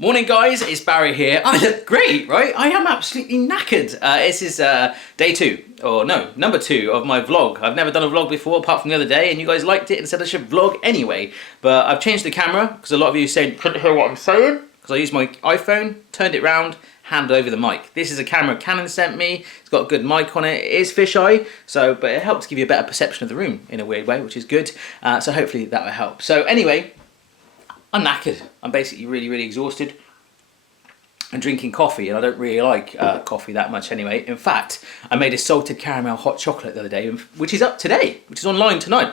Morning guys, it's Barry here. I look great, right? I am absolutely knackered. This is day 2, or no, number 2 of my vlog. I've never done a vlog before apart from the other day and you guys liked it and said I should vlog anyway. But I've changed the camera because a lot of you said couldn't hear what I'm saying because I used my iPhone, turned it round, handed over the mic. This is a camera Canon sent me. It's got a good mic on it. It is fisheye, but it helps give you a better perception of the room in a weird way, which is good. So hopefully that will help. So anyway, I'm knackered. I'm basically really exhausted. I'm drinking coffee and I don't really like coffee that much anyway. In fact, I made a salted caramel hot chocolate the other day, which is up today, which is online tonight.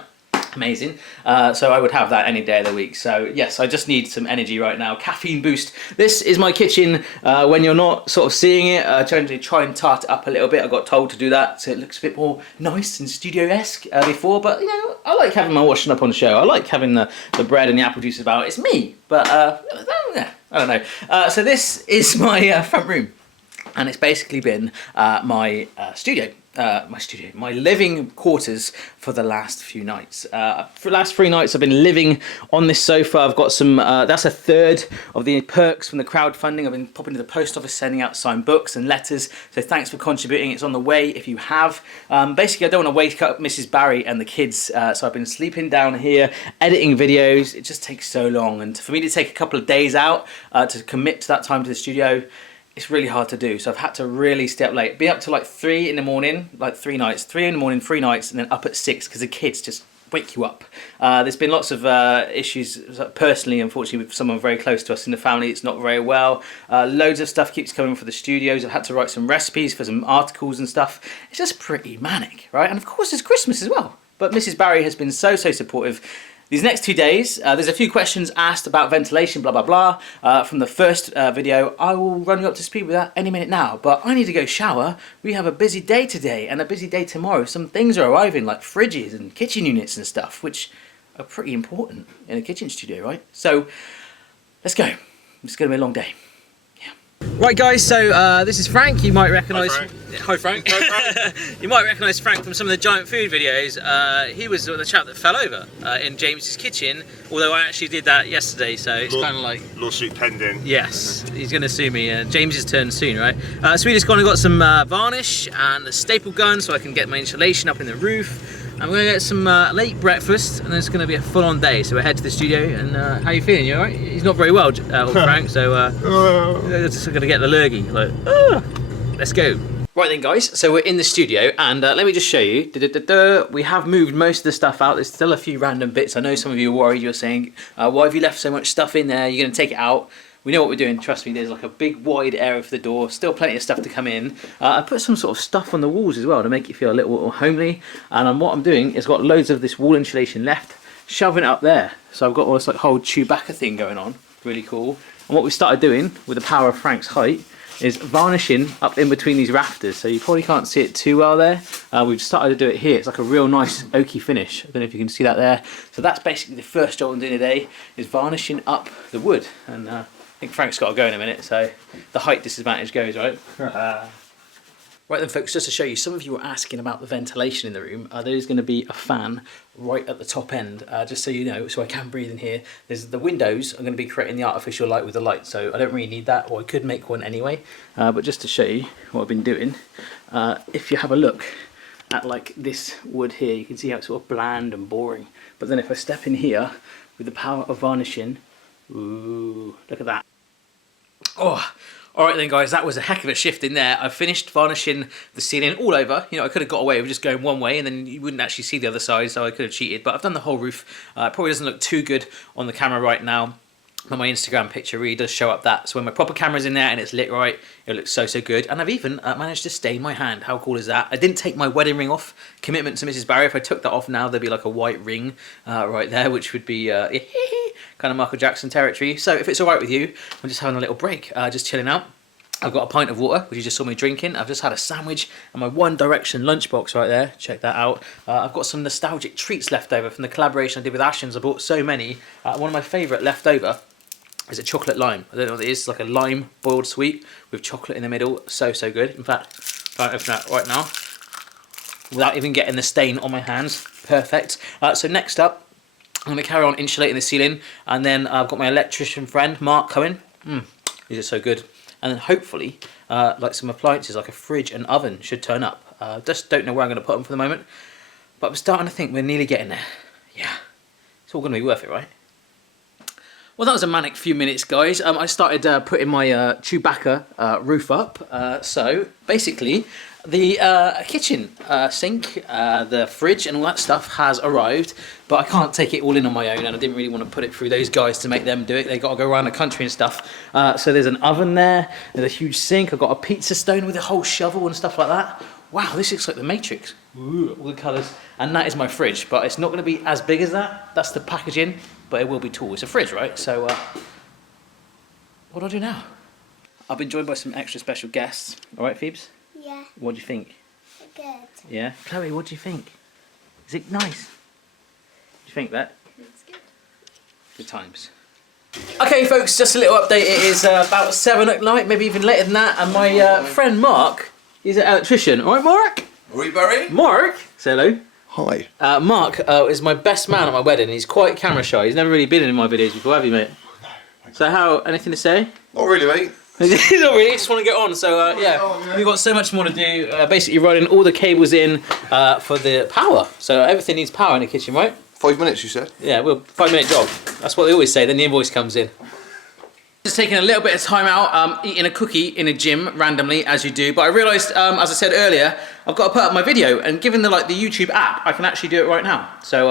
Amazing. So I would have that any day of the week. So yes, I just need some energy right now. Caffeine boost. This is my kitchen when you're not sort of seeing it. Trying to try and tart it up a little bit. I got told to do that so it looks a bit more nice and studio-esque before. But you know, I like having my washing up on show. I like having the bread and the apple juice about. It's me. But I don't know. So this is my front room. And it's basically been my living quarters for the last few nights. For the last 3 nights I've been living on this sofa. I've got some, that's a third of the perks from the crowdfunding. I've been popping to the post office sending out signed books and letters. So thanks for contributing. It's on the way if you have. Basically I don't want to wake up Mrs. Barry and the kids. So I've been sleeping down here, editing videos. It just takes so long. And for me to take a couple of days out to commit to that time to the studio, it's really hard to do, so I've had to really stay up late. Be up to like 3 in the morning, like 3 nights. 3 in the morning, 3 nights, and then up at 6 because the kids just wake you up. There's been lots of issues personally, unfortunately, with someone very close to us in the family. It's not very well. Loads of stuff keeps coming for the studios. I've had to write some recipes for some articles and stuff. It's just pretty manic, right? And of course, it's Christmas as well. But Mrs. Barry has been so supportive. These next 2 days, there's a few questions asked about ventilation, blah, blah, blah, from the first video. I will run you up to speed with that any minute now, but I need to go shower. We have a busy day today and a busy day tomorrow. Some things are arriving, like fridges and kitchen units and stuff, which are pretty important in a kitchen studio, right? So, let's go. It's going to be a long day. Right guys, so this is Frank. You might recognise. Hi Frank. You might recognise Frank from some of the giant food videos. He was the chap that fell over in James's kitchen. Although I actually did that yesterday, so it's kind of like lawsuit pending. Yes, he's going to sue me. James's turn soon, right? So we just gone and got some varnish and a staple gun so I can get my insulation up in the roof. I'm going to get some late breakfast and then it's going to be a full-on day. So we're head to the studio and how are you feeling? You alright? He's not very well, Frank, so just going to get the lurgy. Like, let's go. Right then guys, so we're in the studio and let me just show you. We have moved most of the stuff out. There's still a few random bits. I know some of you are worried. You're saying, why have you left so much stuff in there? You're going to take it out. We know what we're doing, trust me. There's like a big wide area for the door, still plenty of stuff to come in. I put some sort of stuff on the walls as well to make it feel a little more homely. And what I'm doing is got loads of this wall insulation left, shoving it up there. So I've got all this like whole Chewbacca thing going on, really cool. And what we started doing with the power of Frank's height is varnishing up in between these rafters. So you probably can't see it too well there. We've started to do it here. It's like a real nice oaky finish. I don't know if you can see that there. So that's basically the first job I'm doing today, is varnishing up the wood. And I think Frank's got to go in a minute, so the height disadvantage goes, right? Right then folks, just to show you, some of you were asking about the ventilation in the room. There is going to be a fan right at the top end, just so you know, so I can breathe in here. There's the windows. I'm going to be creating the artificial light with the light, so I don't really need that, or I could make one anyway. But just to show you what I've been doing, if you have a look at like this wood here, you can see how it's sort of bland and boring. But then if I step in here with the power of varnishing, ooh, look at that. Oh, alright then guys, that was a heck of a shift in there. I finished varnishing the ceiling all over. You know, I could have got away with just going one way and then you wouldn't actually see the other side, so I could have cheated. But I've done the whole roof. It probably doesn't look too good on the camera right now. But my Instagram picture really does show up that. So when my proper camera's in there and it's lit right, it looks so good. And I've even managed to stain my hand. How cool is that? I didn't take my wedding ring off. Commitment to Mrs. Barry. If I took that off now, there'd be like a white ring right there, which would be kind of Michael Jackson territory. So if it's alright with you, I'm just having a little break, just chilling out. I've got a pint of water, which you just saw me drinking. I've just had a sandwich and my One Direction lunchbox right there. Check that out. I've got some nostalgic treats left over from the collaboration I did with Ashens. I bought so many. One of my favourite left over is a chocolate lime. I don't know what it is. It's like a lime boiled sweet with chocolate in the middle. So good. In fact, if I open that right now, without even getting the stain on my hands. Perfect. So next up, I'm going to carry on insulating the ceiling, and then I've got my electrician friend, Mark, coming. These are so good. And then hopefully, like some appliances like a fridge and oven should turn up. Just don't know where I'm going to put them for the moment. But I'm starting to think we're nearly getting there. Yeah, it's all going to be worth it, right? Well, that was a manic few minutes, guys. I started putting my Chewbacca roof up. So basically, the kitchen sink, the fridge and all that stuff has arrived, but I can't take it all in on my own, and I didn't really want to put it through those guys to make them do it. They got to go around the country and stuff. So there's an oven there, there's a huge sink, I've got a pizza stone with a whole shovel and stuff like that. Wow, this looks like the Matrix. Ooh, all the colours. And that is my fridge, but it's not going to be as big as that. That's the packaging, but it will be tall. It's a fridge, right? So, what do I do now? I've been joined by some extra special guests. All right, Phoebes? Yeah. What do you think? Good. Yeah? Chloe, what do you think? Is it nice? Do you think that? It's good. Good times. Okay, folks, just a little update. It is about 7 at night, maybe even later than that, and my friend Mark, he's an electrician. All right, Mark? Are we Barry? Mark, say hello. Hi. Mark is my best man at my wedding. He's quite camera shy. He's never really been in my videos before, have you, mate? No. So how, anything to say? Not really, mate. Not really, just want to get on. So yeah, we've got so much more to do. Basically running all the cables in for the power. So everything needs power in the kitchen, right? 5 minutes, you said? Yeah, well, 5-minute job. That's what they always say, then the invoice comes in. Just taking a little bit of time out, eating a cookie in a gym randomly, as you do. But I realised, as I said earlier, I've got to put up my video, and given the YouTube app, I can actually do it right now. So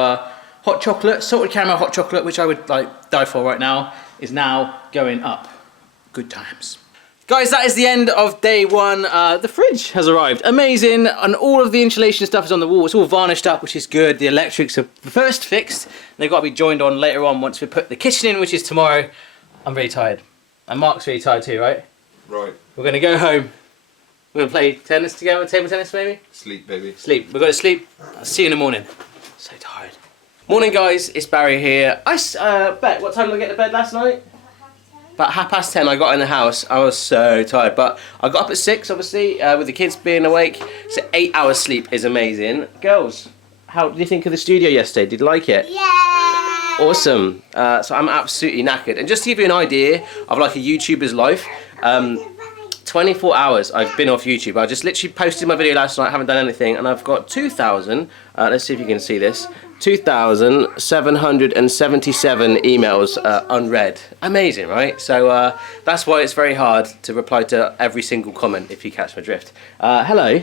hot chocolate, salted caramel hot chocolate, which I would die for right now, is now going up. Good times. Guys, that is the end of day one. The fridge has arrived. Amazing. And all of the insulation stuff is on the wall. It's all varnished up, which is good. The electrics are first fixed. They've got to be joined on later on once we put the kitchen in, which is tomorrow. I'm really tired. And Mark's really tired too, right? Right. We're going to go home. We're going to play tennis together, table tennis maybe? Sleep, baby. Sleep. We're going to sleep. I'll see you in the morning. So tired. Morning, guys. It's Barry here. Bet, what time did I get to bed last night? About 10:30 I got in the house. I was so tired, but I got up at 6 obviously, with the kids being awake. So 8 hours sleep is amazing. Girls, how did you think of the studio yesterday? Did you like it? Yeah. Awesome. So I'm absolutely knackered. And just to give you an idea of like a YouTuber's life, 24 hours I've been off YouTube. I just literally posted my video last night, haven't done anything, and I've got 2,000, let's see if you can see this, 2,777 emails unread. Amazing, right? So that's why it's very hard to reply to every single comment, if you catch my drift. Hello.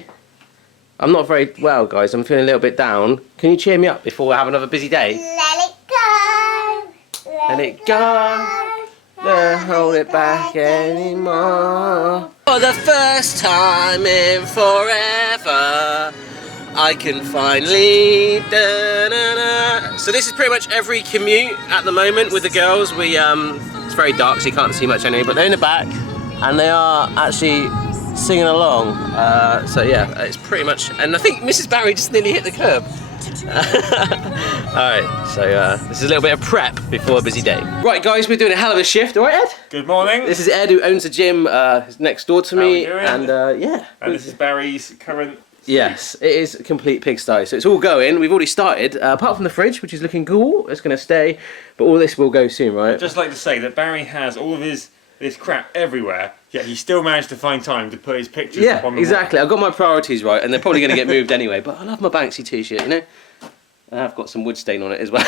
I'm not very well, guys. I'm feeling a little bit down. Can you cheer me up before we have another busy day? Let it go. Let it go. Don't hold it back anymore. For the first time in forever, I can finally So this is pretty much every commute at the moment with the girls. It's very dark, so you can't see much anyway, but they're in the back and they are actually singing along. So yeah, it's pretty much, and I think Mrs. Barry just nearly hit the curb. Alright, so this is a little bit of prep before a busy day. Right guys, we're doing a hell of a shift, alright Ed? Good morning. This is Ed, who owns a gym next door to me, and yeah. And this is Barry's current... Yes, it is a complete pigsty, so it's all going. We've already started, apart from the fridge, which is looking cool. It's going to stay, but all this will go soon, right? I'd just like to say that Barry has all of this crap everywhere, yet he still managed to find time to put his pictures up on the exactly. wall. I've got my priorities right, and they're probably going to get moved anyway, but I love my Banksy t-shirt, you know? And I've got some wood stain on it as well.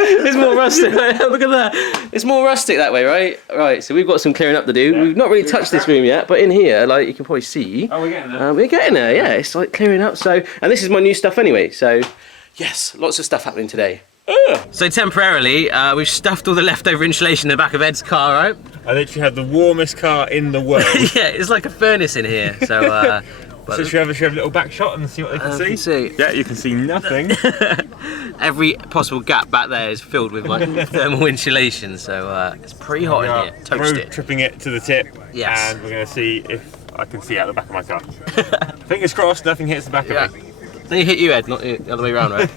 It's more rustic. Look at that. It's more rustic that way, right? Right, so we've got some clearing up to do. Yeah. We've not really touched this room yet, but in here, like you can probably see. Oh, we're getting there. We're getting there, yeah. It's like clearing up. So, and this is my new stuff anyway. So, yes, lots of stuff happening today. So temporarily, we've stuffed all the leftover insulation in the back of Ed's car, right? I literally have the warmest car in the world. Yeah, it's like a furnace in here. So. So should we have a little back shot and see what they can see? Yeah, you can see nothing. Every possible gap back there is filled with like thermal insulation, so it's pretty hot in here. Toast it. Tripping it to the tip. Yes. And we're going to see if I can see out the back of my car. Fingers crossed, nothing hits the back of me. Then you hit you, Ed, not the other way around, right?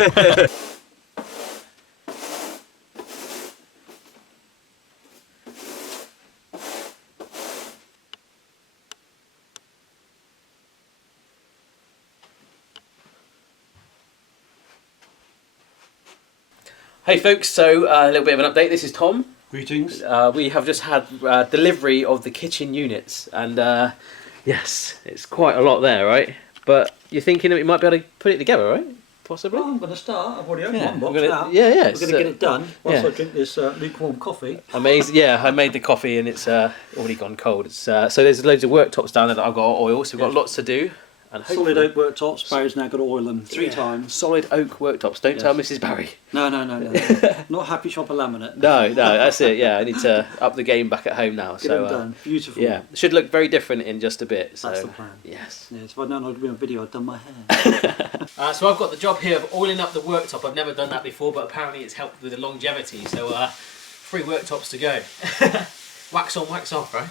Hey folks, so a little bit of an update. This is Tom. Greetings. We have just had delivery of the kitchen units, and yes, it's quite a lot there, right? But you're thinking that we might be able to put it together, right? Possibly. Well, I'm going to start. I've already opened Yeah, one box we're gonna- now. yeah, yeah, We're it's, going to get it done whilst yeah. I drink this lukewarm coffee. Amazing. Yeah, I made the coffee and it's already gone cold. It's, so there's loads of worktops down there that I've got to oil, so we've got lots to do. And Solid oak worktops. Barry's now got to oil them 3 times. Solid oak worktops. Don't tell Mrs. Barry. No. Not happy shopper laminate. No, that's it. Yeah, I need to up the game back at home now. Get So them done. Beautiful. yeah, it should look very different in just a bit. So That's the plan. yes. Yes, if I'd known I'd be on video, I'd done my hair. So I've got the job here of oiling up the worktop. I've never done that before, but apparently it's helped with the longevity. So 3 worktops to go. Wax on, wax off, right?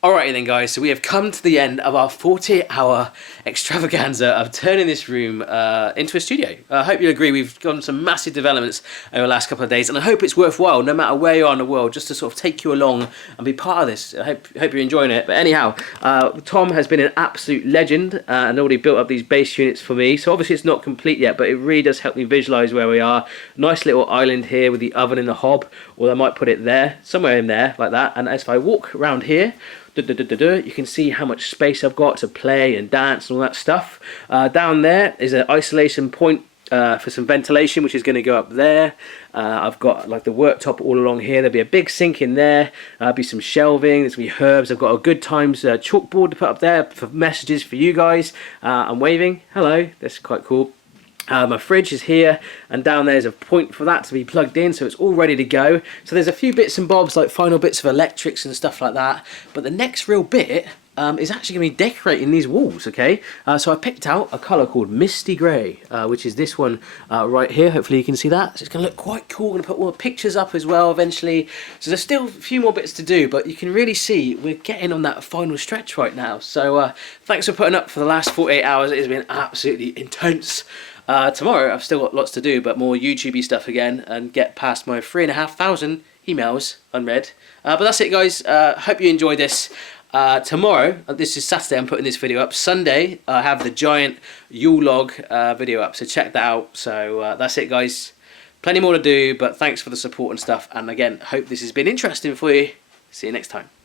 Alrighty then guys, so we have come to the end of our 48-hour extravaganza of turning this room into a studio. I hope you'll agree we've gone some massive developments over the last couple of days, and I hope it's worthwhile, no matter where you are in the world, just to sort of take you along and be part of this. I hope you're enjoying it. But anyhow, Tom has been an absolute legend and already built up these base units for me. So obviously it's not complete yet, but it really does help me visualise where we are. Nice little island here with the oven and the hob, or I might put it there, somewhere in there, like that. And as if I walk around here, you can see how much space I've got to play and dance and all that stuff. Down there is an isolation point for some ventilation, which is going to go up there. I've got like the worktop all along here. There'll be a big sink in there. There'll be some shelving. There's going to be herbs. I've got a Good Times chalkboard to put up there for messages for you guys. I'm waving. Hello. That's quite cool. My fridge is here, and down there's a point for that to be plugged in, so it's all ready to go. So there's a few bits and bobs, like final bits of electrics and stuff like that. But the next real bit is actually going to be decorating these walls, okay? So I picked out a colour called Misty Grey, which is this one right here. Hopefully you can see that. So it's going to look quite cool. I'm going to put all the pictures up as well eventually. So there's still a few more bits to do, but you can really see we're getting on that final stretch right now. So thanks for putting up for the last 48 hours. It has been absolutely intense. Tomorrow I've still got lots to do, but more YouTubey stuff again, and get past my 3,500 emails unread. But that's it guys, hope you enjoyed this. Tomorrow, this is Saturday, I'm putting this video up. Sunday I have the giant Yule log video up, so check that out. So that's it guys, plenty more to do, but thanks for the support and stuff, and again, hope this has been interesting for you. See you next time.